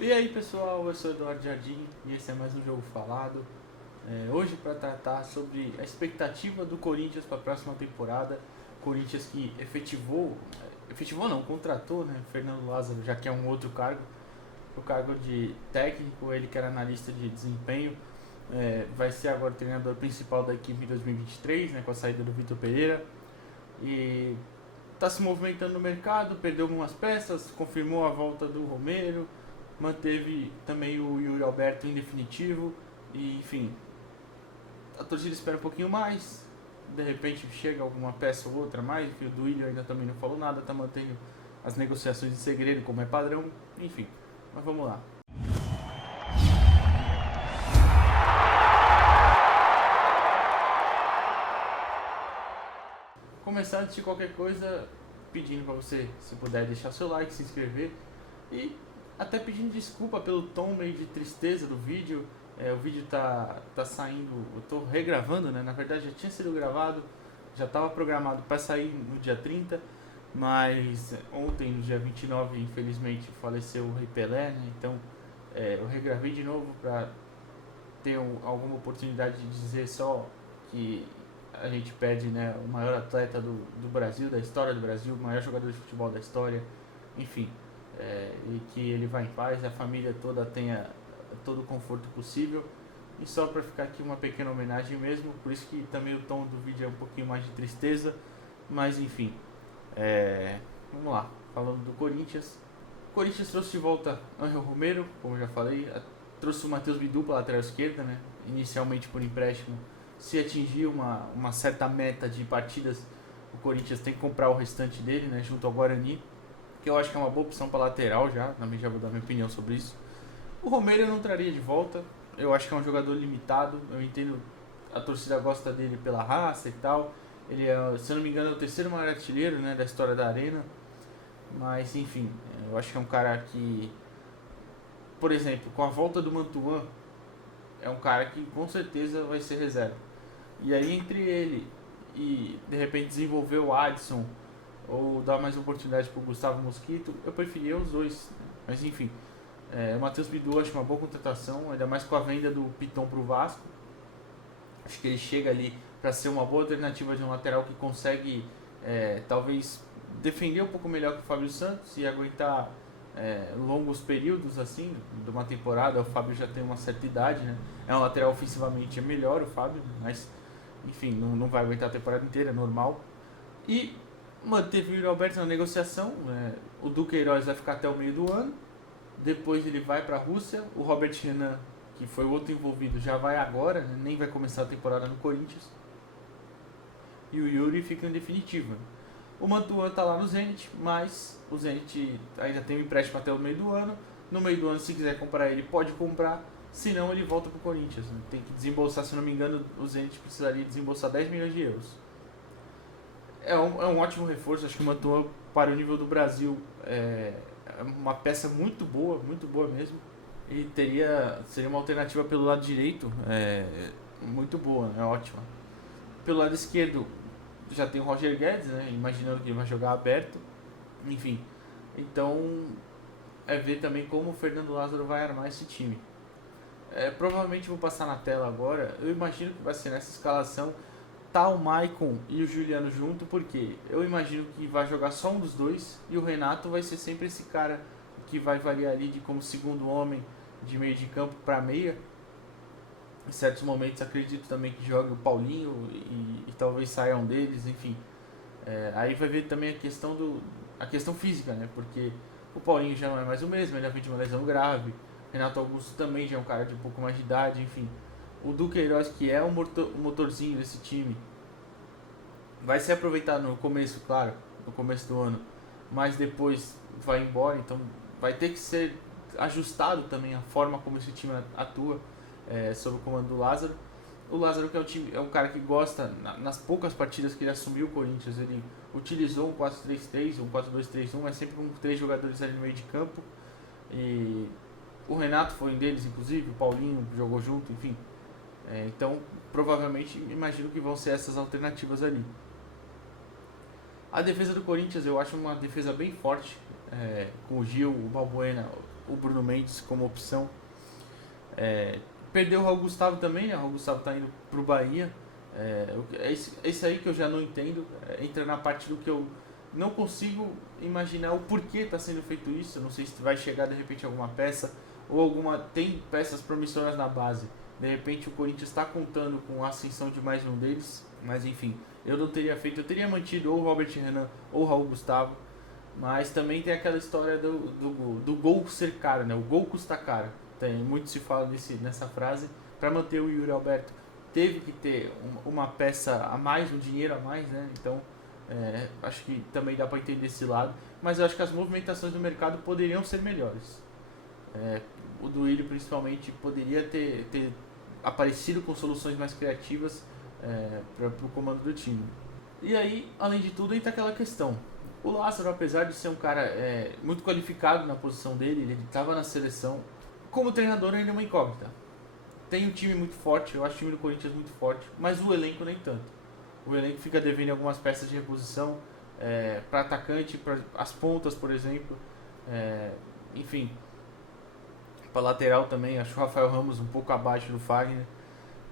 E aí pessoal, eu sou Eduardo Jardim e esse é mais um Jogo Falado. Hoje para tratar sobre a expectativa do Corinthians para a próxima temporada. Corinthians que efetivou não, contratou, né, Fernando Lázaro, já que é um outro cargo, o cargo de técnico, ele que era analista de desempenho, vai ser agora o treinador principal da equipe em 2023, né, com a saída do Vitor Pereira. E está se movimentando no mercado, perdeu algumas peças, confirmou a volta do Romero, manteve também o Yuri Alberto em definitivo, e enfim, a torcida espera um pouquinho mais, de repente chega alguma peça ou outra a mais, que o Duílio ainda também não falou nada, está mantendo as negociações em segredo como é padrão, enfim, mas vamos lá. Começar antes de qualquer coisa, pedindo para você, se puder, deixar seu like, se inscrever e até pedindo desculpa pelo tom meio de tristeza do vídeo. O vídeo tá saindo, eu tô regravando, né? Na verdade já tinha sido gravado, já estava programado para sair no dia 30, mas ontem, no dia 29, infelizmente faleceu o Rei Pelé, né? Então eu regravei de novo para ter alguma oportunidade de dizer só que a gente perde, né, o maior atleta do Brasil, da história do Brasil, o maior jogador de futebol da história, enfim, e que ele vá em paz, a família toda tenha todo o conforto possível. E só para ficar aqui uma pequena homenagem mesmo, por isso que também o tom do vídeo é um pouquinho mais de tristeza, mas enfim, vamos lá, falando do Corinthians. O Corinthians trouxe de volta Angel Romero, como eu já falei, trouxe o Matheus Bidu para a lateral esquerda, né, inicialmente por empréstimo. Se atingir uma certa meta de partidas, o Corinthians tem que comprar o restante dele, né, junto ao Guarani, que eu acho que é uma boa opção para lateral já, também já vou dar minha opinião sobre isso. O Romero eu não traria de volta, eu acho que é um jogador limitado, eu entendo, a torcida gosta dele pela raça e tal, ele é, se eu não me engano, é o terceiro maior artilheiro, né, da história da Arena, mas enfim, eu acho que é um cara que, por exemplo, com a volta do Mantuan, é um cara que com certeza vai ser reserva. E aí entre ele e de repente desenvolver o Adson ou dar mais oportunidade para o Gustavo Mosquito, eu preferia os dois. Mas enfim, o Matheus Bidu acho uma boa contratação, ainda mais com a venda do Piton para o Vasco. Acho que ele chega ali para ser uma boa alternativa de um lateral que consegue talvez defender um pouco melhor que o Fábio Santos e aguentar longos períodos assim de uma temporada. O Fábio já tem uma certa idade, né? É um lateral ofensivamente melhor o Fábio, mas enfim, não vai aguentar a temporada inteira, é normal. E manteve o Yuri Alberto na negociação, o Duqueiroz vai ficar até o meio do ano, depois ele vai para a Rússia, o Robert Renan, que foi o outro envolvido, já vai agora, né? Nem vai começar a temporada no Corinthians, e o Yuri fica em definitivo. O Mantuan está lá no Zenit, mas o Zenit ainda tem um empréstimo até o meio do ano. No meio do ano, se quiser comprar ele, pode comprar. Se não, ele volta para o Corinthians. Tem que desembolsar, se não me engano, o Zenit precisaria desembolsar 10 milhões de euros. É um ótimo reforço. Acho que o Mantuan, para o nível do Brasil, é uma peça muito boa mesmo. E seria uma alternativa pelo lado direito, muito boa, ótima. Pelo lado esquerdo, já tem o Roger Guedes, né, imaginando que ele vai jogar aberto. Enfim, então ver também como o Fernando Lázaro vai armar esse time. Provavelmente vou passar na tela agora. Eu imagino que vai ser nessa escalação, tá o Maicon e o Juliano junto, porque eu imagino que vai jogar só um dos dois e o Renato vai ser sempre esse cara que vai variar ali de como segundo homem de meio de campo para meia. Em certos momentos acredito também que jogue o Paulinho e talvez saia um deles, enfim. Aí vai ver também a questão física, né? Porque o Paulinho já não é mais o mesmo, ele já vem de uma lesão grave. Renato Augusto também já é um cara de um pouco mais de idade, enfim. O Duqueiroz, que é o motorzinho desse time, vai ser aproveitado no começo, claro, no começo do ano, mas depois vai embora, então vai ter que ser ajustado também a forma como esse time atua sob o comando do Lázaro. O Lázaro, que é um cara que gosta, nas poucas partidas que ele assumiu o Corinthians, ele utilizou um 4-3-3, um 4-2-3-1, mas sempre com 3 jogadores ali no meio de campo. E o Renato foi um deles, inclusive, o Paulinho jogou junto, enfim. Então, provavelmente, imagino que vão ser essas alternativas ali. A defesa do Corinthians eu acho uma defesa bem forte, com o Gil, o Balbuena, o Bruno Mendes como opção. Perdeu o Raul Gustavo também, né? O Raul Gustavo tá indo pro Bahia. Esse aí que eu já não entendo. Entra na parte do que eu não consigo imaginar o porquê está sendo feito isso. Eu não sei se vai chegar de repente alguma peça ou tem peças promissoras na base. De repente o Corinthians está contando com a ascensão de mais um deles, mas enfim, eu não teria feito. Eu teria mantido ou o Robert Renan ou o Raul Gustavo, mas também tem aquela história do gol ser caro, né? O gol custa caro. Muito se fala nessa frase. Para manter o Yuri Alberto teve que ter uma peça a mais, um dinheiro a mais, né? Então acho que também dá para entender esse lado, mas eu acho que as movimentações do mercado poderiam ser melhores. O Duílio principalmente poderia ter aparecido com soluções mais criativas para o comando do time. E aí, além de tudo, entra aquela questão. O Lázaro, apesar de ser um cara muito qualificado na posição dele, ele estava na seleção, como treinador ainda é uma incógnita. Tem um time muito forte, eu acho o time do Corinthians muito forte, mas o elenco nem tanto. O elenco fica devendo algumas peças de reposição para atacante, para as pontas, por exemplo. Enfim, para lateral também, acho o Rafael Ramos um pouco abaixo do Fagner.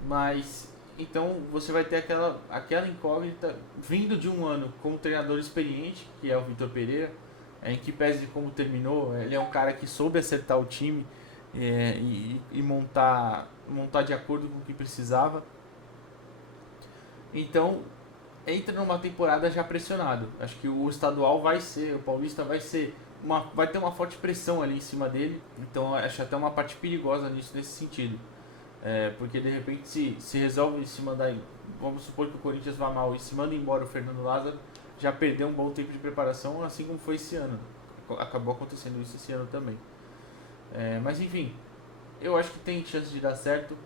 Mas, então, você vai ter aquela incógnita vindo de um ano como treinador experiente, que é o Vitor Pereira, em que pese de como terminou, ele é um cara que soube acertar o time e montar de acordo com o que precisava. Então, entra numa temporada já pressionado. Acho que o estadual o Paulista vai ter uma forte pressão ali em cima dele. Então, acho até uma parte perigosa nesse sentido. Porque de repente se resolve se mandar, vamos supor que o Corinthians vá mal e se manda embora o Fernando Lázaro, já perdeu um bom tempo de preparação, assim como foi esse ano. Acabou acontecendo isso esse ano também. Mas enfim, eu acho que tem chance de dar certo.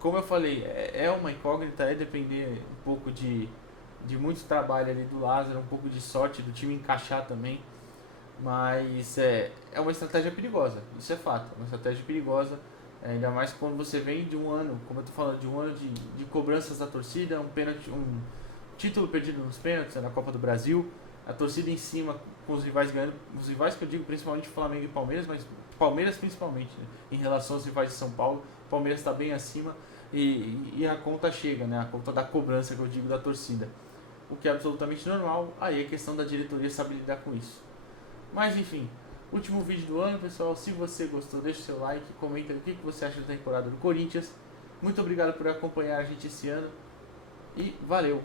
Como eu falei, é uma incógnita, depender um pouco de muito trabalho ali do Lázaro, um pouco de sorte do time encaixar também. Mas é uma estratégia perigosa, isso é fato, uma estratégia perigosa, ainda mais quando você vem de um ano, como eu estou falando, de um ano de cobranças da torcida, um título perdido nos pênaltis na Copa do Brasil, a torcida em cima com os rivais ganhando, os rivais que eu digo principalmente Flamengo e Palmeiras, mas Palmeiras principalmente, né? Em relação aos rivais de São Paulo, o Palmeiras está bem acima e a conta chega, né? A conta da cobrança que eu digo da torcida, o que é absolutamente normal. Aí é questão da diretoria saber lidar com isso. Mas enfim, último vídeo do ano, pessoal. Se você gostou, deixa o seu like, comenta o que você acha da temporada do Corinthians. Muito obrigado por acompanhar a gente esse ano e valeu!